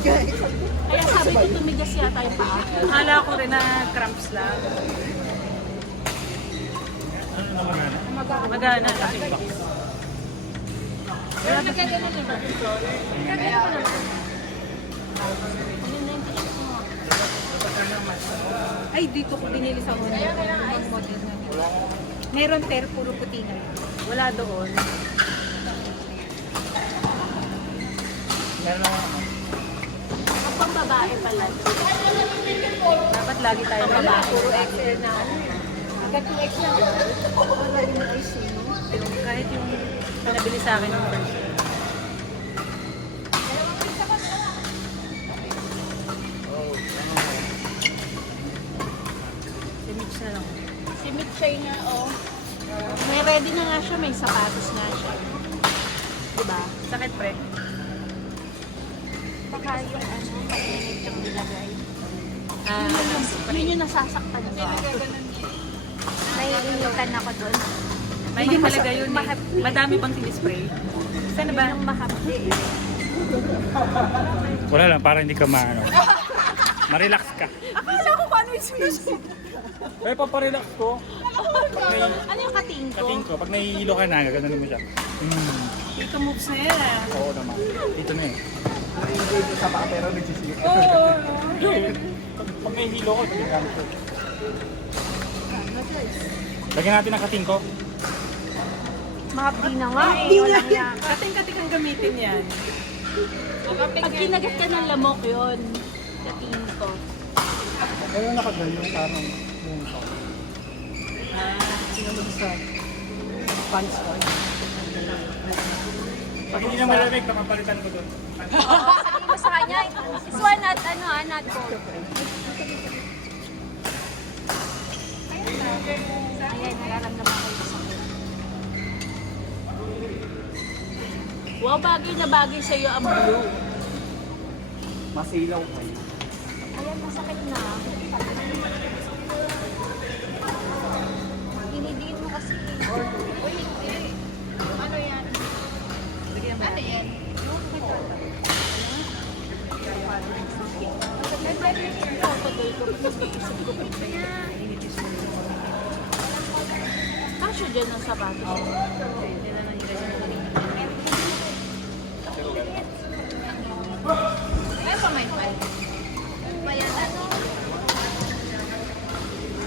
Kaya sabi ko tumigas yata yung paa. Akala ko rin na cramps lang. Magana. Pero nagkagano naman. Nagkagano ko naman. Ayun na yung t-shirt mo. Ay, dito ko binili sa Honda. Kaya kailangan ice. Model na. Meron pero puro puti na. Wala doon. Ang pang babae pala. Dapat lagi tayo Wala, babae. puro XL na. Hanggang 2X lang. Wala yung ice. Kahit yung nabili sa akin yung first. Si Mitch na lang. Si Mitchay na, oh. May ready na nga siya, may sapatos nga siya. Diba? Sakit pre. Baka yung ano, mainit yung nilagay. Ah, Yun yung nasasaktan ko. Naiinitan ako doon. may talaga yun eh. Madami bang tinispray? Saan ba? Yung mahapdi eh. Wala lang, para hindi ka maano. Ma-relax ka. Akala ko paano yung sinusunod. Pero paparelax ko. Ano yung kating ko? Kating ko, pag nahihilo ka na, gaganon mo siya. Dito moves na yan. Oo naman. Dito na eh. Oo. Pag nahihilo ko, tingnan ko. Lagyan natin ang kating ko. Mahapdi na nga eh. Walang yan. Kating-kating ang gamitin yan. Pag kinagat ka ng lamok yun, kating ko. Kaya nakagal yung parang yung Sino mo gusto? Pants ko. Pag hindi na malamig, nakapalitan ko doon. Oo, sabihin mo sa kanya, this one not, not gold. Ayan, nararamdaman ko yung sakit. Wow, bagay na bagay sa'yo ang blue. Masilaw kayo. Ayan, masakit na. Hinidiin mo kasi. Uy, hindi. Ano yan? Ano yan? Kasyo dyan ang sapatos. Kaya pa may pal. Bayan ano?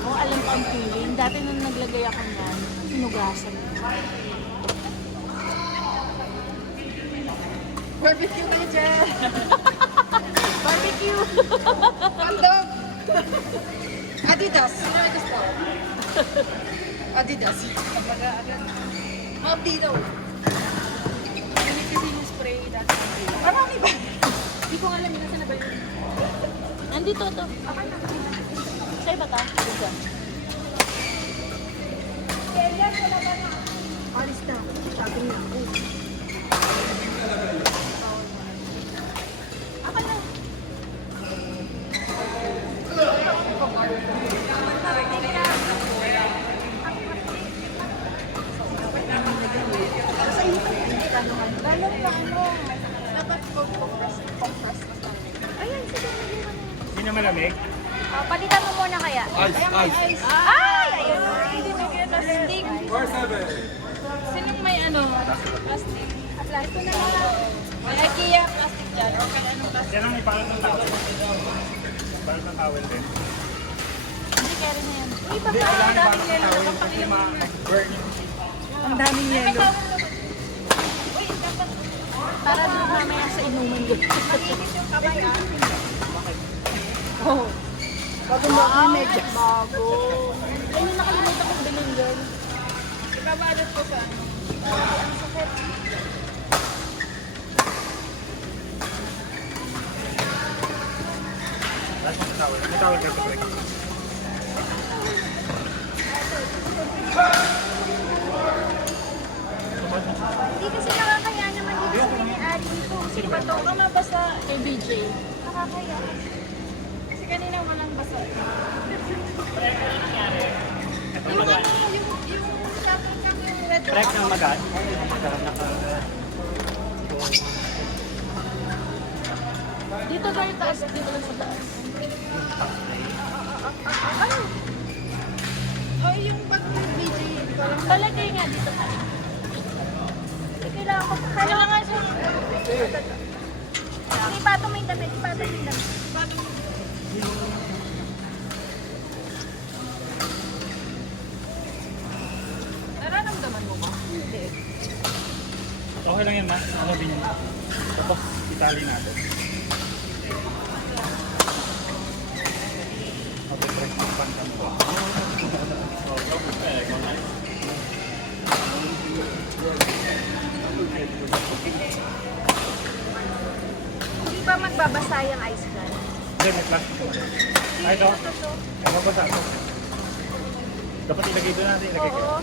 Oo, alam ko ang feeling. Dati nung naglagay ako niyan, sinugasan. Barbecue kayo dyan. Barbecue! Hotdog. Adidas. Sino Adidas po? Adidas. Mabdi daw. Kasi yung spray dati. Marami ba? Hindi ko alam nasa na ba yun. Nandito to. Sa'yo ba ta? Dito. Alis na. Shopping na ako. Ako na. Balong pa ano. Dapat compress ka sa amin. Ayan, sige. Hindi na malamig. Palitan mo muna kaya. Ice. Ay! Ayun na. Hindi na kaya plastic. Sinong may ano? Plastic. Plastic na lang. May IKEA plastic dyan. Okay, anong plastic? Yan ang ipalat ng towel. Ipalat ng towel din. Hindi kaya rin na yan. Uy, baka Kailangan ang ipalat daming ng yelo. towel kasi Papakilang mo. ma-burning. Ang daming yelo. Para doon mamaya sa inuman doon. Oh. Bago mo ang medyas. Bago. Ayun yung nakalimutan kong bilhin doon. Ibabalot ko sa ano. Ang sakit. Ipalat ng towel. May towel kayo sa break. Hindi kasi nakakaya naman dito sa may-ari nito. Sino ba ito? Baka mabasa. Kay BJ. Nakakaya. Kasi kanina walang basa. Yung ano, yung shopping kami yung red Trek ng magat. Magkaroon na ka. Dito tayo taas, dito lang sa taas. Ay, yung pag-BJ, parang Palagay nga dito tayo. kailangan ko. Kailangan siya. Hindi pa ito may damit. Ipato may damit. Nararamdaman mo ba? Hindi. Okay lang yan, ma. Ano din yan? Tapos, itali natin. Okay, press yung pantang ko. Hindi ba magbabasa yung ice cream? Hindi, may plastic ko. Ay, ito. Ay, mabasa ako. Dapat ilagay doon natin. Ilagay ko. Oo.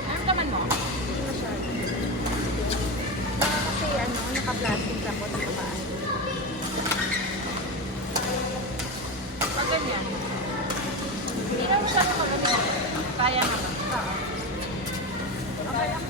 Nararamdaman mo? Hindi masyado. Kasi ano, naka-plastic ako sa paan. Pag ganyan. Hindi na masyado magaling. Kaya naman. Oo. Okay lang.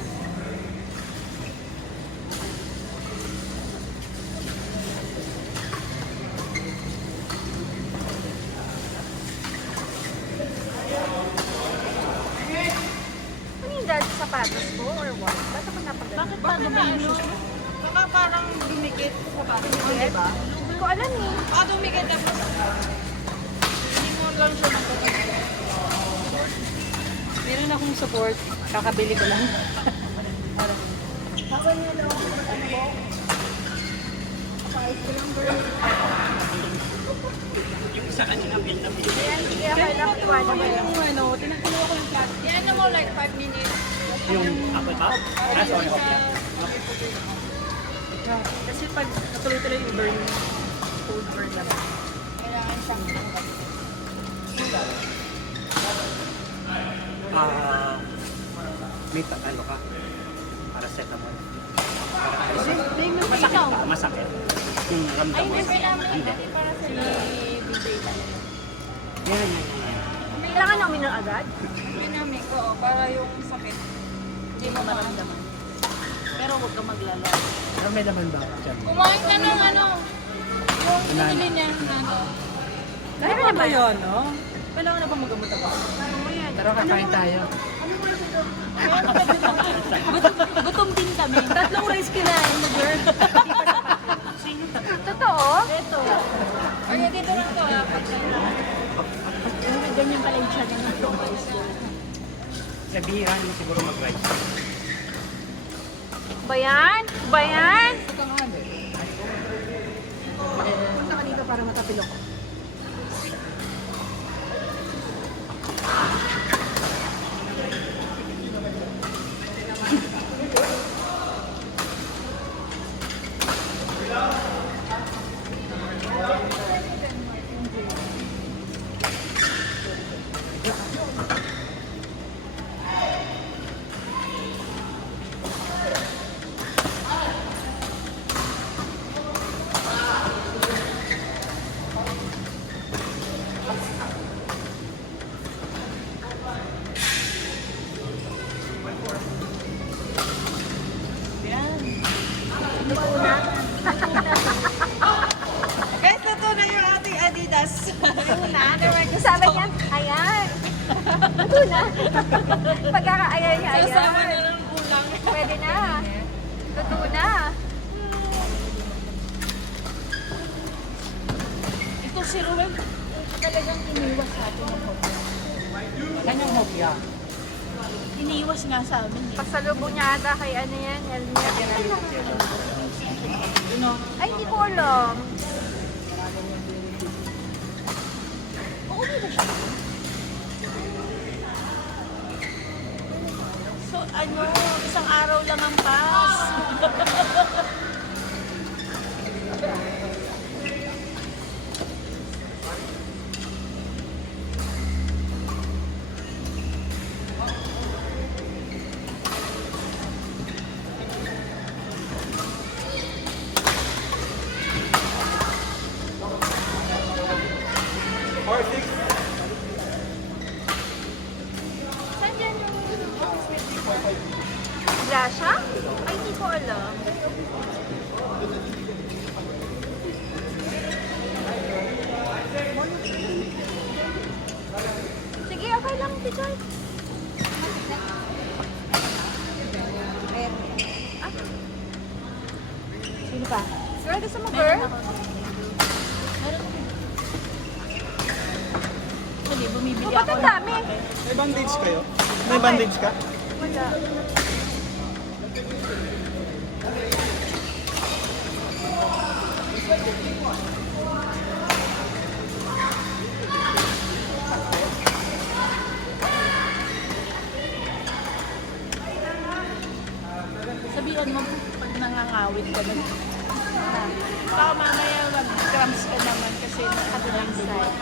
Ano yung dahil sa sapatos ko or what? Ba't ako napagano? Bakit pa ba yung shoes mo? Baka parang dumikit sa bahay. Dumikit? Diba? Hindi ko alam eh. Baka dumikit tapos hindi mo lang siya magkakit. Meron akong support. Kakabili ko lang. Habang nyo lang ako ano ko. Kapag ko lang girl. Ayan, hindi ako lang iwan mo yun. Yung ano, tinakuha ko yung flat. Yan na mo like 5 minutes. Yung apple pa? Ah, sorry. Kasi pag natuloy-tuloy yung burn, cold burn lang. Kailangan siyang May ano ka? Paracetamol. Ikaw. Masakit. Yung ramdam Ay, mo. hindi. Kailangan Hindi. natin para sa BJ tayo. Yan. Kailangan namin ng agad? Dynamic ko, para yung sakit. Hindi mo maramdaman. Pero huwag ka maglala. Pero may laman ba? Diyan. Kumain ka ng ano, yung pinili niya. Meron Ano ba naman. yun, no? Kailangan na ba magamot ako? Pero kakain tayo. Gutom din kami. Tatlong rice kinain mo, girl. Totoo? Ito. Ay, dito lang to, ah. Ganyan pala yung channel ng Tomas. Sabihan mo siguro mag-rice. Bayan? Bayan? Punta ka dito para matapilok ko. Guys, ito na yung ating Adidas. Kasama niya? Ayan. Ito na. Pagkakaayan niya, Kasama ayan. na ng kulang. Pwede na. Totoo na. Ito si Ruel. Talagang iniwas sa atin ng hotel. Kanyang hopya. Iniwas nga sa amin eh. Pasalubong niya ata kay ano yan, helmet. Ay, hindi ko alam. Oo, di ba siya? So, ano, isang araw lang ang pass. Bigla siya? Ay, hindi ko alam. Sige, okay lang, Pichoy. Sino pa? Girl, gusto mo, girl? Meron ako. Actually, bumibili Oh, ba't ako ang ng dami? kape. May bandage kayo? May bandage ka? Wala. Sabihan mo, pag nangangawit ka na. Baka mamaya mag-cramps ka naman kasi nakatulang side.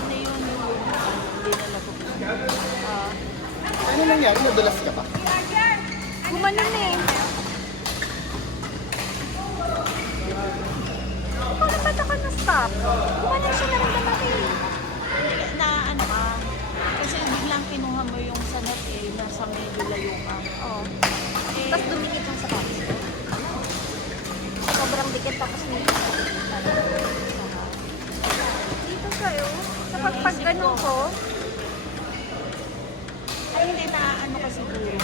Hindi yun yung hindi na napupunta. Ano nangyari? Nadulas ka pa? Gumanon eh. Paano ba't ako na-stop? Gumanon siya naramdaman eh. Na ano ka, kasi biglang kinuha mo yung sanat eh, nasa medyo layo ka. Oh. Eh, Tapos dumikit yung sapatos ko. Sobrang dikit tapos may dito kayo. Sa pagpagganon ko, ay hindi na ano ka siguro.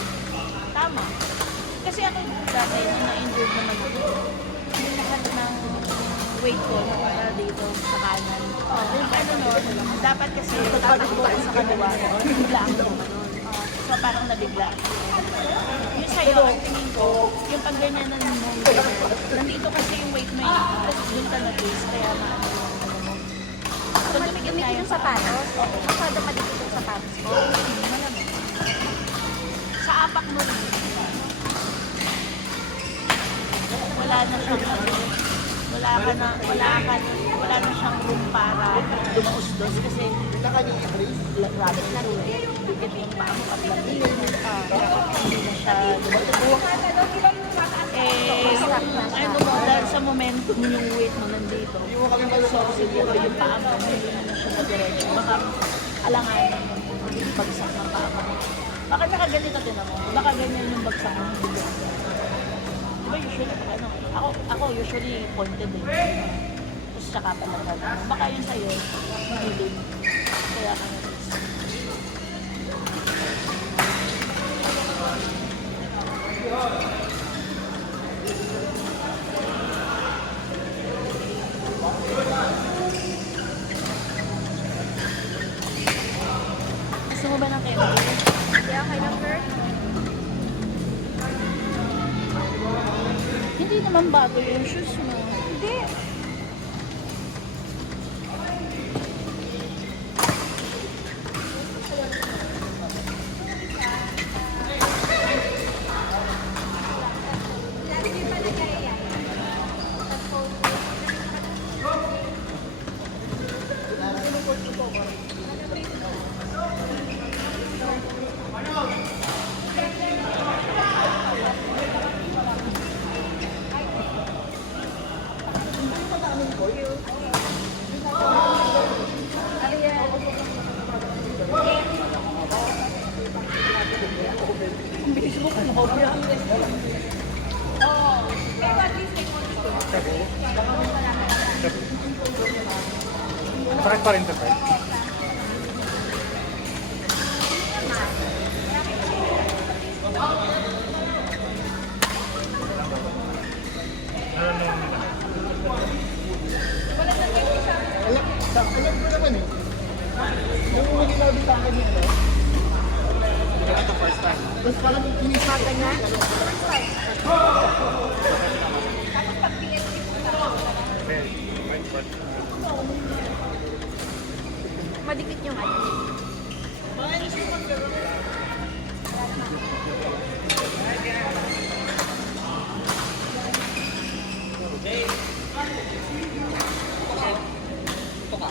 Tama. Kasi ako dati nung na-injured naman ako, yung lahat ng weight ko napunta dito sa kanan. Yung ano nun, dapat kasi tatakbo ko sa kaliwa. Bigla ang naman nun. So parang nabigla. Yung sa'yo, ang tingin ko, yung pag ganyan na mo, nandito kasi yung weight mo eh. Tapos dun ka na-base, kaya maano yung ano mo. Pag dumikit yung sapatos. Masyado madikit yung sapatos ko. malamig. Sa apak mo rin. Wala na siyang ano, wala na siyang room para dumausdos kasi grabe na rin. Dikit yung paa mo pag hindi na siya dumausdos. Ano mo, dahil sa momentum yung weight mo nandito. So siguro yung paa mo, hindi na siya madiretso. Baka alanganin yung bagsak ng paa mo. Baka nakaganito din ako. Baka ganyan yung bagsak ng bigyan. Diba usually, ano, ako usually pointed eh. Tapos tsaka pala ka. Baka yun sa'yo, hindi din. Kaya ka na gusto mo ba ng kaya? Yeah, okay lang, girl. Hindi naman bago yung shoes mo. Hindi. Sakit pa rin ito, sir. Alam ko naman eh. Yung huli na ulit ang kanya, no? Ito first time. Tapos parang pinisaka niya. Madikit yung ano. Ito ka.